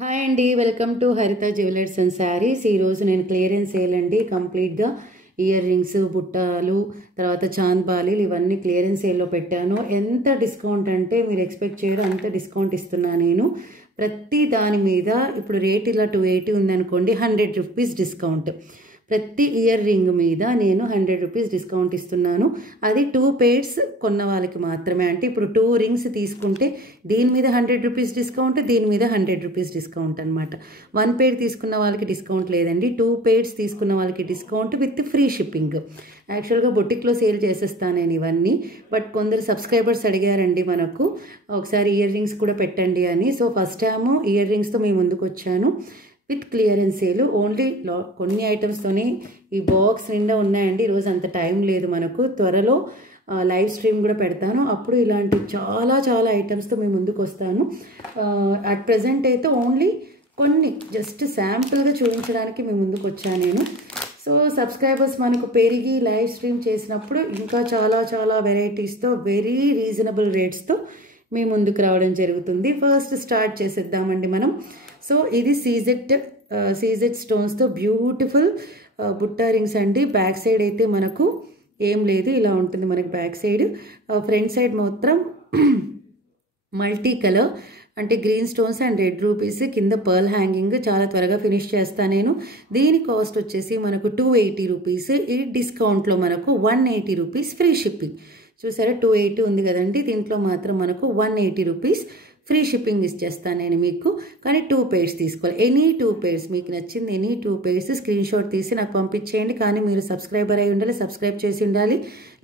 Hi అండి, welcome to హరిత jewellers and saris. ఈరోజు నేను క్లియరెన్స్ సేల్ అండి. కంప్లీట్గా ఇయర్ రింగ్స్, బుట్టాలు, తర్వాత చాంద్ బాలీలు ఇవన్నీ క్లియరెన్స్ సేల్లో పెట్టాను. ఎంత డిస్కౌంట్ అంటే మీరు ఎక్స్పెక్ట్ చేయడం అంత డిస్కౌంట్ ఇస్తున్నా నేను. ప్రతి దాని మీద ఇప్పుడు రేట్ ఇలా 280 ఉందనుకోండి, 100 రూపీస్ డిస్కౌంట్. ప్రతి ఇయర్ రింగ్ మీద నేను 100 రూపీస్ డిస్కౌంట్ ఇస్తున్నాను. అది 2 pairs కొన్న వాళ్ళకి మాత్రమే. అంటే ఇప్పుడు 2 రింగ్స్ తీసుకుంటే దీని మీద 100 రూపీస్ డిస్కౌంట్, దీని మీద 100 రూపీస్ డిస్కౌంట్ అనమాట. 1 pair తీసుకున్న వాళ్ళకి డిస్కౌంట్ లేదండి. 2 pairs తీసుకున్న వాళ్ళకి డిస్కౌంట్ విత్ ఫ్రీ షిప్పింగ్. యాక్చువల్గా బొటిక్లో సేల్ చేసేస్తాను నేను ఇవన్నీ. బట్ కొందరు సబ్స్క్రైబర్స్ అడిగారండి మనకు ఒకసారి ఇయర్ రింగ్స్ కూడా పెట్టండి అని. సో ఫస్ట్ టైము ఇయర్ రింగ్స్తో మేము ముందుకు వచ్చాను విత్ క్లియరెన్స్ సేల్. ఓన్లీ కొన్ని ఐటమ్స్తోనే ఈ బాక్స్ నిండా ఉన్నాయండి. ఈరోజు అంత టైం లేదు మనకు. త్వరలో లైవ్ స్ట్రీమ్ కూడా పెడతాను. అప్పుడు ఇలాంటి చాలా చాలా ఐటమ్స్తో మేము ముందుకు వస్తాను. అట్ ప్రజెంట్ అయితే ఓన్లీ కొన్ని జస్ట్ శాంపుల్గా చూపించడానికి మేము ముందుకు వచ్చాను నేను. సో సబ్స్క్రైబర్స్ మనకు పెరిగి లైవ్ స్ట్రీమ్ చేసినప్పుడు ఇంకా చాలా చాలా వెరైటీస్తో వెరీ రీజనబుల్ రేట్స్తో మేము ముందుకు రావడం జరుగుతుంది. ఫస్ట్ స్టార్ట్ చేసేద్దామండి మనం. సో ఇది సీజెడ్ స్టోన్స్తో బ్యూటిఫుల్ బుట్టా రింగ్స్ అండి. బ్యాక్ సైడ్ అయితే మనకు ఏం లేదు, ఇలా ఉంటుంది మనకి బ్యాక్ సైడ్. ఫ్రంట్ సైడ్ మాత్రం మల్టీ కలర్ అంటే green stones and red rupees, కింద పర్ల్ హ్యాంగింగ్. చాలా త్వరగా ఫినిష్ చేస్తాను నేను. దీని కాస్ట్ వచ్చేసి మనకు 280 రూపీస్. ఈ డిస్కౌంట్లో మనకు 180 రూపీస్ ఫ్రీ షిప్పింగ్. చూసారా 280 ఉంది కదండి, దీంట్లో మాత్రం మనకు 180 రూపీస్ ఫ్రీ షిప్పింగ్ ఇచ్చేస్తాను నేను మీకు. కానీ 2 pairs తీసుకోవాలి. ఎనీ 2 pairs మీకు నచ్చింది ఎనీ 2 pairs స్క్రీన్ షాట్ తీసి నాకు పంపించేయండి. కానీ మీరు సబ్స్క్రైబర్ అయి ఉండాలి, సబ్స్క్రైబ్ చేసి ఉండాలి,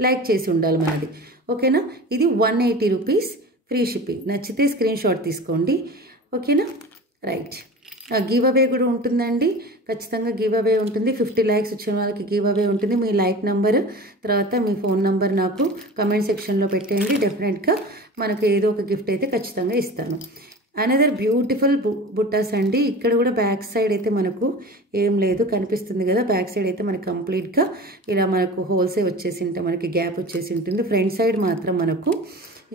లైక్ చేసి ఉండాలి మనది. ఓకేనా? ఇది 180 రూపీస్ ఫ్రీ షిప్పింగ్. నచ్చితే స్క్రీన్ షాట్ తీసుకోండి. ఓకేనా? రైట్. గివ్ అవే కూడా ఉంటుందండి. ఖచ్చితంగా గివ్ అవే ఉంటుంది. 50 likes వచ్చిన వాళ్ళకి గివ్ అవే ఉంటుంది. మీ లైక్ నెంబర్ తర్వాత మీ ఫోన్ నెంబర్ నాకు కమెంట్ సెక్షన్లో పెట్టేయండి. డెఫినెట్గా మనకు ఏదో ఒక గిఫ్ట్ అయితే ఖచ్చితంగా ఇస్తాను. అనదర్ బ్యూటిఫుల్ బుట్టాస్ అండి. ఇక్కడ కూడా బ్యాక్ సైడ్ అయితే మనకు ఏం లేదు, కనిపిస్తుంది కదా. బ్యాక్ సైడ్ అయితే మనకు కంప్లీట్గా ఇలా మనకు హోల్సే వచ్చేసి ఉంటుంది, మనకి గ్యాప్ వచ్చేసి ఉంటుంది. ఫ్రంట్ సైడ్ మాత్రం మనకు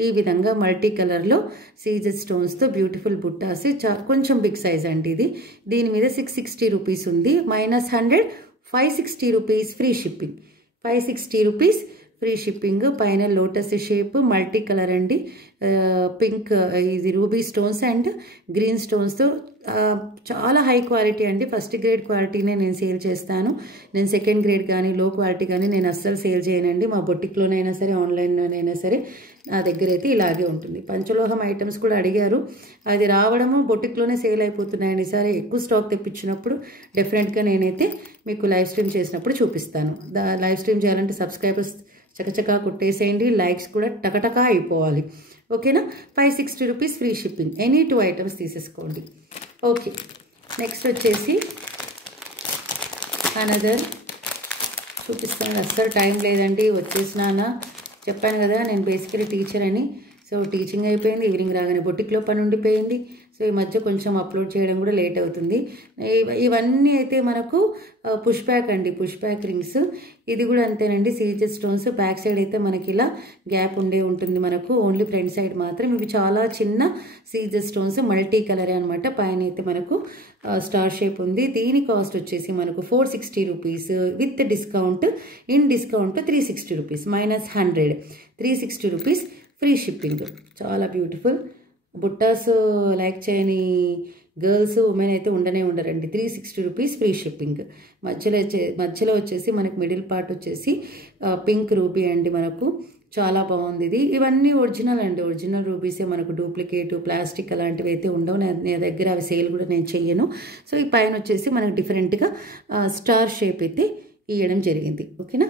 ఈ విధంగా మల్టీ కలర్లో సీజెడ్ స్టోన్స్తో బ్యూటిఫుల్ బుట్టాస్. కొంచెం బిగ్ సైజ్ అండి ఇది. దీని మీద 660 రూపీస్ ఉంది. -100 560 rupees free shipping. 560 rupees free shipping. పైన లోటస్ షేప్ మల్టీ కలర్ అండి. పింక్ ఇది రూబీ స్టోన్స్ అండ్ గ్రీన్ స్టోన్స్తో చాలా హై క్వాలిటీ అండి. ఫస్ట్ గ్రేడ్ క్వాలిటీనే నేను సేల్ చేస్తాను. నేను సెకండ్ గ్రేడ్ కానీ లో క్వాలిటీ కానీ నేను అస్సలు సేల్ చేయనండి. మా బొటిక్లోనైనా సరే ఆన్లైన్లోనైనా సరే నా దగ్గర అయితే ఇలాగే ఉంటుంది. పంచలోహం ఐటమ్స్ కూడా అడిగారు, అది రావడము బొటిక్లోనే సేల్ అయిపోతున్నాయండి. సరే ఎక్కువ స్టాక్ తెప్పించినప్పుడు డెఫినెట్గా నేనైతే మీకు లైవ్ స్ట్రీమ్ చేసినప్పుడు చూపిస్తాను. లైవ్ స్ట్రీమ్ చేయాలంటే సబ్స్క్రైబర్స్ చకచకా కొట్టేసేయండి, లైక్స్ కూడా టకటకా అయిపోవాలి. ఓకేనా? 560 rupees free shipping. Any 2 items తీసేసుకోండి. ఓకే, నెక్స్ట్ వచ్చేసి అనదర్ చూపిస్తాను. అస్సలు టైం లేదండి, వచ్చేసినానా. చెప్పాను కదా నేను బేసికలీ టీచర్ అని. సో టీచింగ్ అయిపోయింది, ఈవినింగ్ రాగానే బొటిక్లో పని ఉండిపోయింది. సో ఈ మధ్య కొంచెం అప్లోడ్ చేయడం కూడా లేట్ అవుతుంది. ఇవన్నీ అయితే మనకు పుష్ బ్యాక్ అండి, పుష్ బ్యాక్ రింగ్స్. ఇది కూడా అంతేనండి, సీజెడ్ స్టోన్స్. బ్యాక్ సైడ్ అయితే మనకి ఇలా గ్యాప్ ఉండే ఉంటుంది మనకు, ఓన్లీ ఫ్రంట్ సైడ్ మాత్రం. ఇవి చాలా చిన్న సీజెడ్ స్టోన్స్, మల్టీ కలరే అనమాట. పైన అయితే మనకు స్టార్ షేప్ ఉంది. దీని కాస్ట్ వచ్చేసి మనకు 460 rupees with discount. In discount 360 rupees -100 360 rupees free shipping. చాలా బ్యూటిఫుల్ బుట్టాస్. లైక్ చేయని గర్ల్స్ ఉమెన్ అయితే ఉండరండి. 360 రూపీస్ ఫ్రీ షిప్పింగ్. మధ్యలో వచ్చేసి మనకి మిడిల్ పార్ట్ వచ్చేసి పింక్ రూబీ అండి. మనకు చాలా బాగుంది ఇది. ఇవన్నీ ఒరిజినల్ అండి, ఒరిజినల్ రూబీసే. మనకు డూప్లికేట్ ప్లాస్టిక్ అలాంటివి అయితే ఉండవు నా దగ్గర. అవి సేల్ కూడా నేను చెయ్యను. సో ఈ పైన వచ్చేసి మనకు డిఫరెంట్గా స్టార్ షేప్ అయితే ఇవ్వడం జరిగింది. ఓకేనా?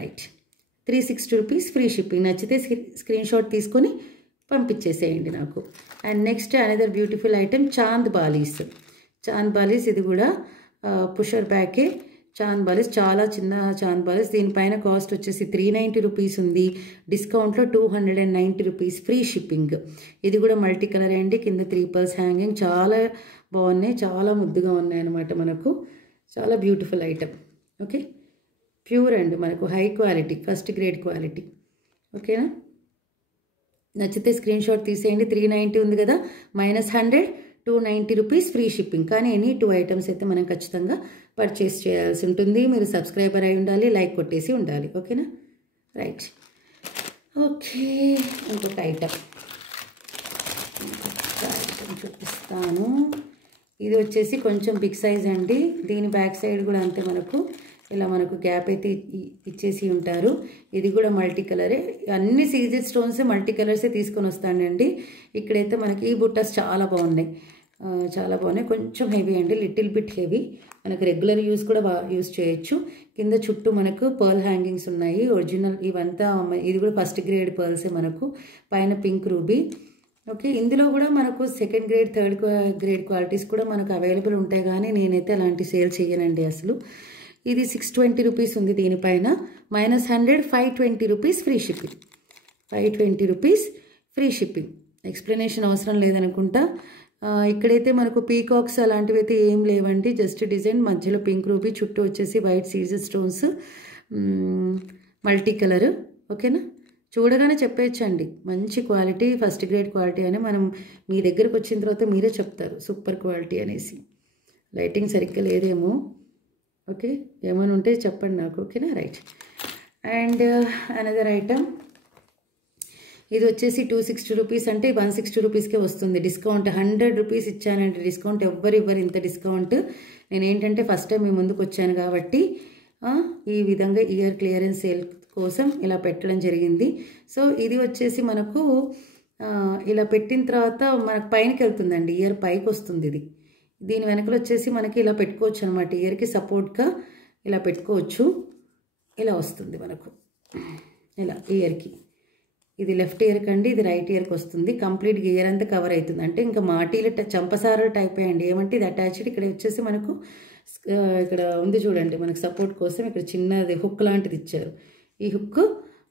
రైట్. 360 rupees free shipping. నచ్చితే స్క్రీన్ షాట్ తీసుకొని పంపించేసేయండి నాకు. And next another beautiful item chand balis. Chand balis ఇది కూడా పుషర్ బ్యాకే చాంద్ బాలీస్. చాలా చిన్న చాంద్ బాలీస్. దీనిపైన కాస్ట్ వచ్చేసి 390 రూపీస్ ఉంది. డిస్కౌంట్లో 290 రూపీస్ ఫ్రీ షిప్పింగ్. ఇది కూడా మల్టీ కలర్ అండి. కింద 3 pearls హ్యాంగింగ్. చాలా బాగున్నాయి, చాలా ముద్దుగా ఉన్నాయి అనమాట. మనకు చాలా బ్యూటిఫుల్ ఐటెం. ఓకే, ప్యూర్ అండి, మనకు high quality, first grade quality. ఓకేనా? నచ్చితే స్క్రీన్ షాట్ తీసేయండి. 390 ఉంది కదా, -100 290 రూపీస్ ఫ్రీ షిప్పింగ్. కానీ ఎనీ 2 ఐటమ్స్ అయితే మనం ఖచ్చితంగా పర్చేస్ చేయాల్సి ఉంటుంది. మీరు సబ్స్క్రైబర్ అయి ఉండాలి, లైక్ కొట్టేసి ఉండాలి. ఓకేనా? రైట్. ఓకే, ఇంకొక ఐటమ్ చూపిస్తాను. ఇది వచ్చేసి కొంచెం బిగ్ సైజ్ అండి. దీని బ్యాక్ సైడ్ కూడా అంతే, ఇలా మనకు గ్యాప్ అయితే ఇచ్చేసి ఉంటారు. ఇది కూడా మల్టీ కలరే. అన్ని సీజెడ్ స్టోన్స్ మల్టీ కలర్సే తీసుకొని వస్తానండి. ఇక్కడైతే మనకి ఈ బుట్టాస్ చాలా బాగున్నాయి, కొంచెం హెవీ అండి, లిటిల్ బిట్ హెవీ. మనకు రెగ్యులర్ యూస్ కూడా యూస్ చేయొచ్చు. కింద చుట్టూ మనకు పర్ల్ హ్యాంగింగ్స్ ఉన్నాయి, ఒరిజినల్ ఇవంతా. ఇది కూడా ఫస్ట్ గ్రేడ్ పర్ల్సే మనకు. పైన పింక్ రూబీ. ఓకే, ఇందులో కూడా మనకు second grade, third grade qualities కూడా మనకు అవైలబుల్ ఉంటాయి. కానీ నేనైతే అలాంటి సేల్ చేయనండి అసలు. ఇది 620 రూపీస్ ఉంది. దీనిపైన -100, 520 rupees free shipping. 520 rupees free shipping. Explanation అవసరం లేదనుకుంటా. ఇక్కడైతే మనకు పీకాక్స్ అలాంటివి అయితే ఏం లేవండి. జస్ట్ డిజైన్, మధ్యలో పింక్ రూబీ, చుట్టూ వచ్చేసి వైట్ సీజర్ స్టోన్స్, మల్టీ కలర్. ఓకేనా? చూడగానే చెప్పేయచ్చండి మంచి క్వాలిటీ, ఫస్ట్ గ్రేడ్ క్వాలిటీ అని. మనం మీ దగ్గరకు వచ్చిన తర్వాత మీరే చెప్తారు సూపర్ క్వాలిటీ అనేసి. లైటింగ్ సరిగ్గా లేదేమో. ఓకే, ఏమైనా ఉంటే చెప్పండి నాకు. ఓకేనా? రైట్. అండ్ అనదర్ ఐటమ్, ఇది వచ్చేసి 260 రూపీస్, అంటే 160 రూపీస్కే వస్తుంది. డిస్కౌంట్ 100 రూపీస్ ఇచ్చానండి. డిస్కౌంట్ ఎవ్వరు ఇంత డిస్కౌంట్. నేనేంటంటే ఫస్ట్ టైం మీ ముందుకు వచ్చాను కాబట్టి ఈ విధంగా ఇయర్ క్లియరెన్స్ సేల్ కోసం ఇలా పెట్టడం జరిగింది. సో ఇది వచ్చేసి మనకు ఇలా పెట్టిన తర్వాత మనకు పైనకి వెళ్తుందండి, ఇయర్ పైకి వస్తుంది. దీని వెనకలు వచ్చేసి మనకి ఇలా పెట్టుకోవచ్చు అనమాట. ఇయర్కి సపోర్ట్గా ఇలా పెట్టుకోవచ్చు. ఇలా వస్తుంది మనకు, ఇలా ఇయర్కి. ఇది లెఫ్ట్ ఇయర్కి అండి, ఇది రైట్ ఇయర్కి వస్తుంది. కంప్లీట్గా ఇయర్ అంతా కవర్ అవుతుంది. అంటే ఇంకా మాటీలు చంపసారలు టైప్ అయ్యండి. ఏమంటే ఇది అటాచ్డ్. ఇక్కడ వచ్చేసి మనకు ఇక్కడ ఉంది చూడండి, మనకు సపోర్ట్ కోసం ఇక్కడ చిన్నది హుక్ లాంటిది ఇచ్చారు. ఈ హుక్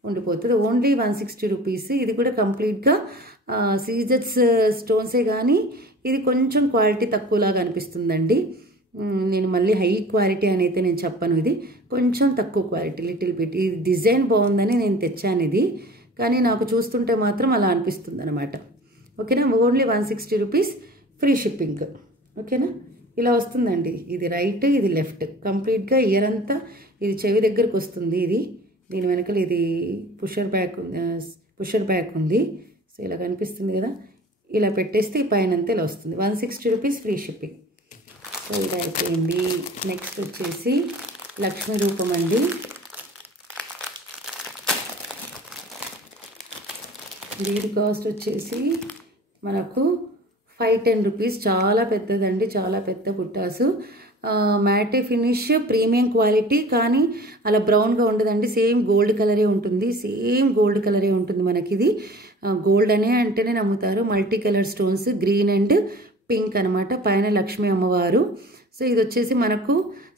ఉండిపోతుంది. Only 160 rupees. ఇది కూడా కంప్లీట్గా సీజెట్స్ స్టోన్సే, కానీ ఇది కొంచెం క్వాలిటీ తక్కువలాగా అనిపిస్తుందండి. నేను మళ్ళీ హై క్వాలిటీ అని అయితే నేను చెప్పను. ఇది కొంచెం తక్కువ క్వాలిటీ, లిటిల్ బిట్. ఇది డిజైన్ బాగుందని నేను తెచ్చాను ఇది, కానీ నాకు చూస్తుంటే మాత్రం అలా అనిపిస్తుంది అనమాట. ఓకేనా? Only 160 rupees free shipping. ఓకేనా? ఇలా వస్తుందండి. ఇది రైట్, ఇది లెఫ్ట్. కంప్లీట్గా ఇయర్ అంతా ఇది చెవి దగ్గరకు వస్తుంది. దీని వెనకాల ఇది పుషర్ బ్యాక్ ఉంది. సో ఇలా కనిపిస్తుంది కదా. ఇలా పెట్టేస్తే ఈ పైన అంతా ఇలా వస్తుంది. 160 రూపీస్ ఫ్రీ షిప్పింగ్. సో ఇలా అయిపోయింది. నెక్స్ట్ వచ్చేసి లక్ష్మీ రూపం అండి. దీని కాస్ట్ వచ్చేసి మనకు 510 రూపీస్. చాలా పెద్దదండి, చాలా పెద్ద బుట్టాసు. మ్యాటే ఫినిష్, ప్రీమియం క్వాలిటీ, కానీ అలా బ్రౌన్గా ఉండదండి. సేమ్ గోల్డ్ కలరే ఉంటుంది. మనకి ఇది గోల్డ్ అంటేనే నమ్ముతారు. Multi colour stones, green and pink అనమాట. పైన లక్ష్మీ అమ్మవారు. సో ఇది వచ్చేసి మనకు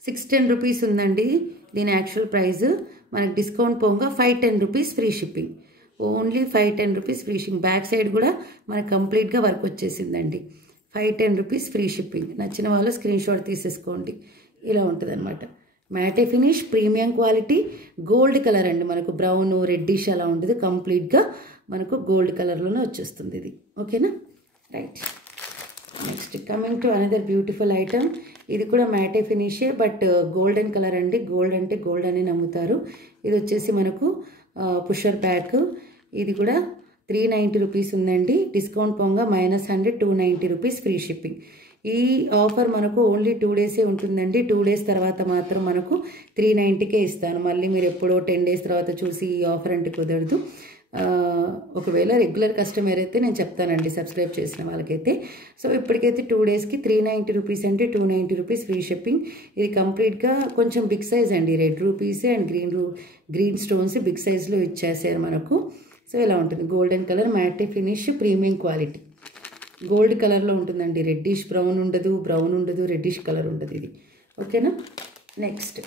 610 రూపీస్ ఉందండి దీని యాక్చువల్ ప్రైస్. మనకు డిస్కౌంట్ పోగా 510 rupees free shipping. Only 510 rupees free shipping. Back side కూడా మనకు కంప్లీట్గా వర్క్ వచ్చేసిందండి. 510 రూపీస్ ఫ్రీ షిప్పింగ్. నచ్చిన వాళ్ళు స్క్రీన్ షాట్ తీసేసుకోండి. ఇలా ఉంటుంది అనమాట. Matte finish, premium quality, gold colour అండి. మనకు బ్రౌన్, రెడ్డిష్ అలా ఉంటుంది. కంప్లీట్గా మనకు గోల్డ్ కలర్లోనే వచ్చేస్తుంది ఇది. ఓకేనా? Right. Next coming to another beautiful item. ఇది కూడా మ్యాటే ఫినిషే, బట్ గోల్డెన్ కలర్ అండి. గోల్డ్ అంటే గోల్డ్ అని నమ్ముతారు. ఇది వచ్చేసి మనకు పుషర్ బ్యాక్. ఇది కూడా 390 రూపీస్ ఉందండి. డిస్కౌంట్ పోగా -100, 290 రూపీస్ ఫ్రీ షిప్పింగ్. ఈ ఆఫర్ మనకు ఓన్లీ 2 డేసే ఉంటుందండి. 2 డేస్ తర్వాత మాత్రం మనకు 390కే ఇస్తాను. మళ్ళీ మీరు ఎప్పుడో 10 డేస్ తర్వాత చూసి ఈ ఆఫర్ అంటే కుదరదు. ఒకవేళ రెగ్యులర్ కస్టమర్ అయితే నేను చెప్తానండి, సబ్స్క్రైబ్ చేసిన వాళ్ళకైతే. సో ఇప్పటికైతే 2 డేస్కి 390 రూపీస్ అంటే 290 రూపీస్ ఫ్రీ షిప్పింగ్. ఇది కంప్లీట్గా కొంచెం బిగ్ సైజ్ అండి. Red rubies and green stones big సైజ్లో ఇచ్చేసారు మనకు. సో ఇలా ఉంటుంది. Golden colour, matte finish, premium quality. Gold కలర్లో ఉంటుందండి. రెడ్డిష్ బ్రౌన్ ఉండదు, రెడ్డిష్ కలర్ ఉండదు ఇది. ఓకేనా? నెక్స్ట్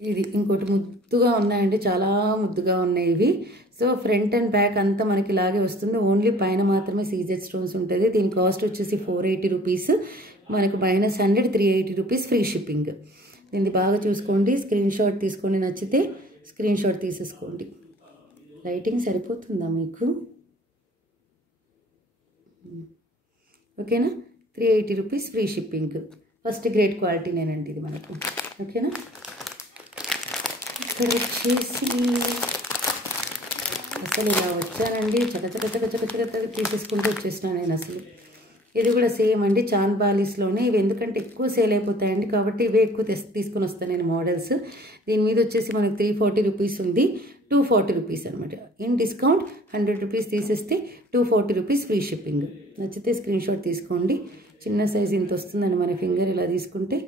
ఇది ఇంకోటి ముద్దుగా ఉన్నాయండి, చాలా ముద్దుగా ఉన్నాయి ఇవి. సో ఫ్రంట్ అండ్ బ్యాక్ అంతా మనకి ఇలాగే వస్తుంది. ఓన్లీ పైన మాత్రమే సీజెడ్ స్టోన్స్ ఉంటుంది. దీని కాస్ట్ వచ్చేసి 480 రూపీస్. మనకు -100, 380 రూపీస్ ఫ్రీ షిప్పింగ్. దీన్ని బాగా చూసుకోండి, స్క్రీన్ షాట్ తీసుకోండి. నచ్చితే స్క్రీన్ షాట్ తీసేసుకోండి. లైటింగ్ సరిపోతుందా మీకు? ఓకేనా. 380 rupees free shipping. First grade క్వాలిటీనేనండి ఇది మనకు. ఓకేనా. ఇక్కడ వచ్చేసి అసలు ఇలా వచ్చానండి, చక్క తీసేసుకుంటూ వచ్చేసినా నేను అసలు. ఇది కూడా సేమ్ అండి, చాంద్ బాలీస్లోనే. ఇవి ఎందుకంటే ఎక్కువ సేల్ అయిపోతాయండి, కాబట్టి ఇవే ఎక్కువ తీసుకొని వస్తాను నేను మోడల్స్. దీని మీద వచ్చేసి మనకు 340 రూపీస్ ఉంది, 240 రూపీస్ అనమాట. ఇన్ డిస్కౌంట్ 100 రూపీస్ తీసేస్తే 240 రూపీస్ ఫ్రీ షిప్పింగ్. నచ్చితే స్క్రీన్ షాట్ తీసుకోండి. చిన్న సైజ్ ఇంత వస్తుందండి, మన ఫింగర్ ఇలా తీసుకుంటే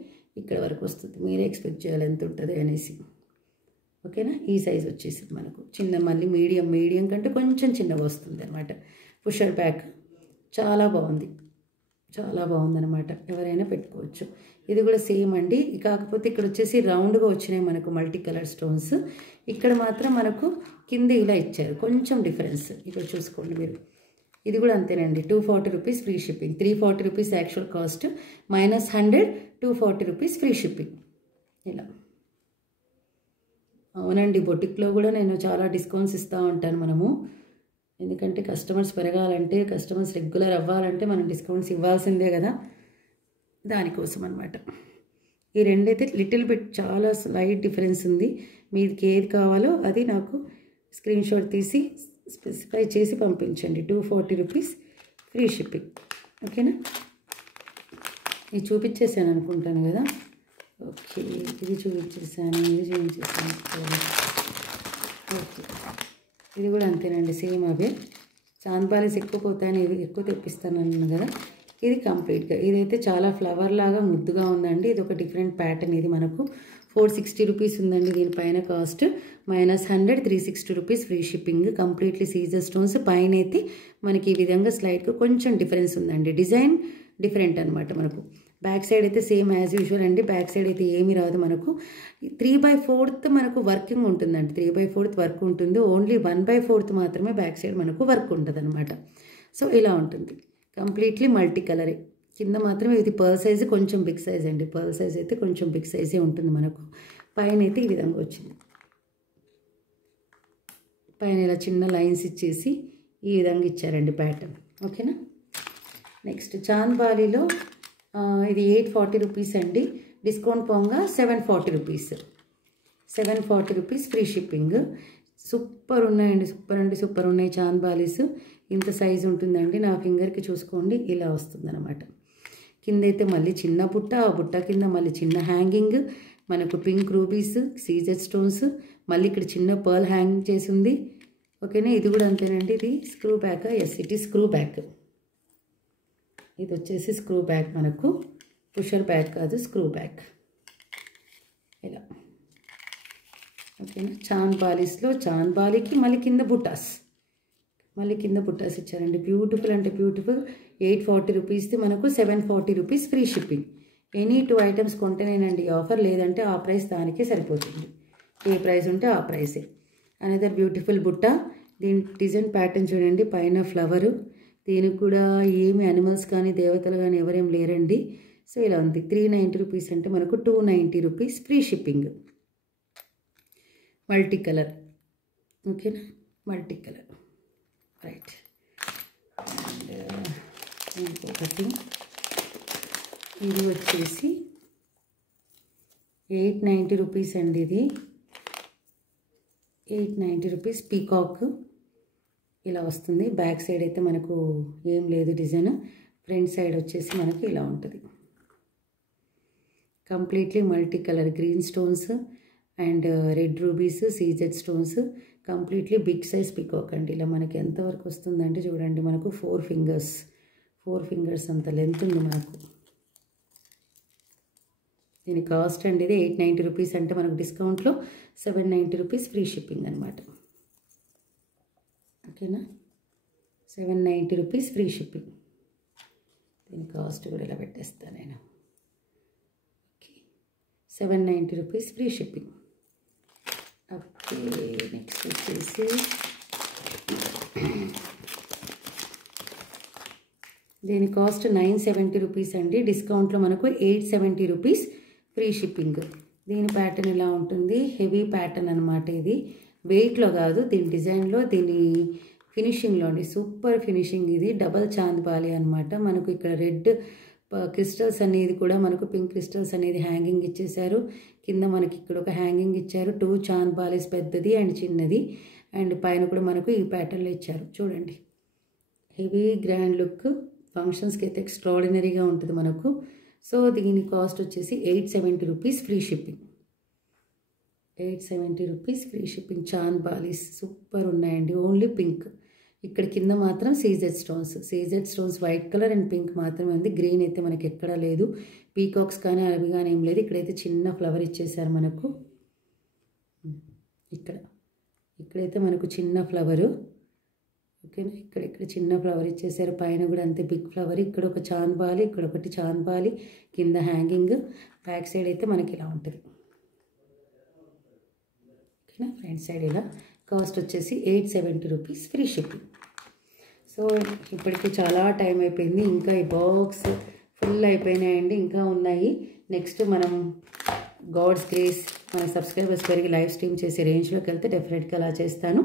ఇక్కడ వరకు వస్తుంది. మీరే ఎక్స్పెక్ట్ చేయాలి ఎంత ఉంటుంది అనేసి. ఓకేనా. ఈ సైజ్ వచ్చేసింది మనకు చిన్న, మళ్ళీ మీడియం కంటే కొంచెం చిన్నగా వస్తుంది అనమాట. పుషర్ బ్యాక్ చాలా బాగుందనమాట, ఎవరైనా పెట్టుకోవచ్చు. ఇది కూడా సేమ్ అండి, కాకపోతే ఇక్కడ వచ్చేసి రౌండ్గా వచ్చినాయి మనకు మల్టీ కలర్ స్టోన్స్. ఇక్కడ మాత్రం మనకు కింద ఇలా ఇచ్చారు, కొంచెం డిఫరెన్స్ ఇక్కడ చూసుకోండి మీరు. ఇది కూడా అంతేనండి, 240 rupees free shipping. 340 rupees actual cost, -100, 240 rupees free shipping. ఇలా అవునండి, బొటిక్లో కూడా నేను చాలా డిస్కౌంట్స్ ఇస్తూ ఉంటాను మనము. ఎందుకంటే కస్టమర్స్ పెరగాలంటే, కస్టమర్స్ రెగ్యులర్ అవ్వాలంటే మనం డిస్కౌంట్స్ ఇవ్వాల్సిందే కదా, దానికోసం అనమాట. ఈ రెండైతే లిటిల్ బిట్ చాలా స్లైట్ డిఫరెన్స్ ఉంది. మీకు ఏది కావాలో అది నాకు స్క్రీన్ షాట్ తీసి స్పెసిఫై చేసి పంపించండి. 240 రూపీస్ ఫ్రీ షిప్పింగ్. ఓకేనా. ఇది చూపించేసాను అనుకుంటాను కదా. ఓకే, ఇది చూపించేసాను. ఓకే, ఇది కూడా అంతేనండి, సేమ్ అవే. చాంద్ బాలీస్ ఎక్కువ పోతాయని ఇది ఎక్కువ తెప్పిస్తాను అన్నాను కదా. ఇది కంప్లీట్గా, ఇదైతే చాలా ఫ్లవర్ లాగా ముద్దుగా ఉందండి. ఇది ఒక డిఫరెంట్ ప్యాటర్న్. ఇది మనకు 460 రూపీస్ ఉందండి దీనిపైన cost. -100, 360 rupees free shipping. Completely సీజర్ స్టోన్స్. పైన అయితే మనకి ఈ విధంగా స్లైడ్గా కొంచెం డిఫరెన్స్ ఉందండి, డిజైన్ డిఫరెంట్ అనమాట మనకు. బ్యాక్ సైడ్ అయితే సేమ్ యాజ్ యూజువల్ అండి. బ్యాక్ సైడ్ అయితే ఏమీ రాదు మనకు. 3/4 మనకు వర్కింగ్ ఉంటుందండి, 3/4 వర్క్ ఉంటుంది. ఓన్లీ 1/4 మాత్రమే బ్యాక్ సైడ్ మనకు వర్క్ ఉంటుంది అనమాట. సో ఇలా ఉంటుంది, కంప్లీట్లీ మల్టీ కలరే. కింద మాత్రమే ఇది పర్ల్ సైజ్ కొంచెం బిగ్ సైజ్ అండి, పర్ల్ సైజ్ అయితే కొంచెం బిగ్ సైజే ఉంటుంది మనకు. పైన అయితే ఈ విధంగా వచ్చింది, పైన ఇలా చిన్న లైన్స్ ఇచ్చేసి ఈ విధంగా ఇచ్చారండి ప్యాటర్న్. ఓకేనా. నెక్స్ట్ చాంద్ బాలీలో ఇది 840 రూపీస్ అండి, డిస్కౌంట్ పోగా 740 rupees. 740 rupees free shipping. Super ఉన్నాయండి, సూపర్ ఉన్నాయి చాంద్ బాలీస్. ఇంత సైజు ఉంటుందండి, నా ఫింగర్కి చూసుకోండి ఇలా వస్తుందన్నమాట. కింద అయితే మళ్ళీ చిన్న బుట్ట, ఆ బుట్ట కింద మళ్ళీ చిన్న హ్యాంగింగ్, మనకు పింక్ రూబీస్, సీజర్ స్టోన్స్, మళ్ళీ ఇక్కడ చిన్న పర్ల్ హ్యాంగింగ్ చేసి ఉంది. ఓకేనా. ఇది కూడా అంతేనండి, ఇది screw back. Yes, it is screw back. ఇది వచ్చేసి స్క్రూ బ్యాక్ మనకు, పుషర్ బ్యాక్ కాదు, స్క్రూ బ్యాక్. ఇలా ఓకేనా. చాంద్ బాలీస్లో చాంద్ బాలీకి మళ్ళీ కింద బుట్టాస్ ఇచ్చారండి. బ్యూటిఫుల్ అంటే బ్యూటిఫుల్. 840 రూపీస్ది మనకు 740 rupees free shipping. Any 2 items కొంటేనేనండి ఆఫర్, లేదంటే ఆ ప్రైస్ దానికే సరిపోతుంది. ఏ ప్రైస్ ఉంటే ఆ ప్రైసే. అనదర్ బ్యూటిఫుల్ బుట్ట. దీని డిజైన్ ప్యాటర్న్ చూడండి, పైన ఫ్లవరు. దీనికి కూడా ఏమి యానిమల్స్ కానీ దేవతలు కానీ ఎవరేం లేరండి. సో ఇలా ఉంది. 390 రూపీస్ అంటే మనకు 290 rupees free shipping. Multi colour. ఓకేనా, మల్టీ కలర్. రైట్. అండ్ ఇంకొకటి ఇది వచ్చేసి 890 రూపీస్ అండి. ఇది 890 రూపీస్. పీకాక్ ఇలా వస్తుంది. బ్యాక్ సైడ్ అయితే మనకు ఏం లేదు డిజైన్. ఫ్రంట్ సైడ్ వచ్చేసి మనకి ఇలా ఉంటుంది. Completely multi colour, green stones and red rubies, CZ stones. Completely big size peacock అండి. ఇలా మనకి ఎంతవరకు వస్తుందంటే చూడండి, మనకు 4 ఫింగర్స్ అంత లెంత్ ఉంది మనకు. దీని కాస్ట్ అండి ఇది 890 రూపీస్ అంటే మనకు డిస్కౌంట్లో 790 రూపీస్ ఫ్రీ షిప్పింగ్ అనమాట. ఓకేనా, 790 రూపీస్ ఫ్రీ షిప్పింగ్. దీని కాస్ట్ కూడా ఇలా పెట్టేస్తాను నేను. Okay, 790 rupees free shipping. Okay, next వచ్చేసి దీని కాస్ట్ 970 రూపీస్ అండి. డిస్కౌంట్లో మనకు 870 రూపీస్ ఫ్రీ షిప్పింగ్. దీని ప్యాటర్న్ ఇలా ఉంటుంది, హెవీ ప్యాటర్న్ అనమాట. ఇది వెయిట్లో కాదు, దీని డిజైన్లో, దీని ఫినిషింగ్లో అండి, సూపర్ ఫినిషింగ్. ఇది డబల్ చాంద్ బాలి అనమాట. మనకు ఇక్కడ రెడ్ క్రిస్టల్స్ అనేది కూడా మనకు పింక్ క్రిస్టల్స్ అనేది హ్యాంగింగ్ ఇచ్చేసారు. కింద మనకి ఇక్కడ ఒక హ్యాంగింగ్ ఇచ్చారు. 2 చాంద్ బాలీస్, పెద్దది అండ్ చిన్నది. అండ్ పైన కూడా మనకు ఈ ప్యాటర్న్లో ఇచ్చారు. చూడండి, హెవీ గ్రాండ్ లుక్. ఫంక్షన్స్కి అయితే ఎక్స్ట్రాడినరీగా ఉంటుంది మనకు. సో దీని కాస్ట్ వచ్చేసి 870 rupees free shipping. 870 rupees free shipping. Chand balis super ఉన్నాయండి, ఓన్లీ పింక్. ఇక్కడ కింద మాత్రం CZ stones white colour and pink మాత్రమే ఉంది. గ్రీన్ అయితే మనకి ఎక్కడా లేదు. పీకాక్స్ కానీ అవి కానీ ఏం లేదు. ఇక్కడైతే చిన్న ఫ్లవర్ ఇచ్చేసారు మనకు. ఇక్కడైతే మనకు చిన్న ఫ్లవరు, ఓకేనా. ఇక్కడ చిన్న ఫ్లవర్ ఇచ్చేసారు. పైన కూడా అంతే బిగ్ ఫ్లవర్. ఇక్కడ ఒక చాంద్ బాలి, ఇక్కడ ఒకటి చాంద్ బాలి, కింద హ్యాంగింగ్. బ్యాక్ సైడ్ అయితే మనకి ఇలా ఉంటుంది, ఓకేనా. ఫ్రంట్ సైడ్ ఇలా. కాస్ట్ వచ్చేసి 870 రూపీస్ ఫ్రీ షిప్పింగ్. సో ఇప్పటికి చాలా టైం అయిపోయింది. ఇంకా ఈ బాక్స్ ఫుల్ అయిపోయినాయండి, ఇంకా ఉన్నాయి. నెక్స్ట్ మనం గాడ్స్ గ్రేస్ మన సబ్స్క్రైబర్స్ పెరిగి లైవ్ స్ట్రీమ్ చేసే రేంజ్లోకి వెళ్తే డెఫినెట్గా అలా చేస్తాను.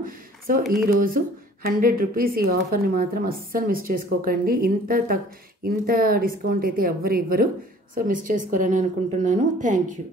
సో ఈరోజు 100 రూపీస్ ఈ ఆఫర్ని మాత్రం అస్సలు మిస్ చేసుకోకండి. ఇంత డిస్కౌంట్ అయితే ఎవ్వరు ఇవ్వరు. సో మిస్ చేసుకోరని అనుకుంటున్నాను. Thank you.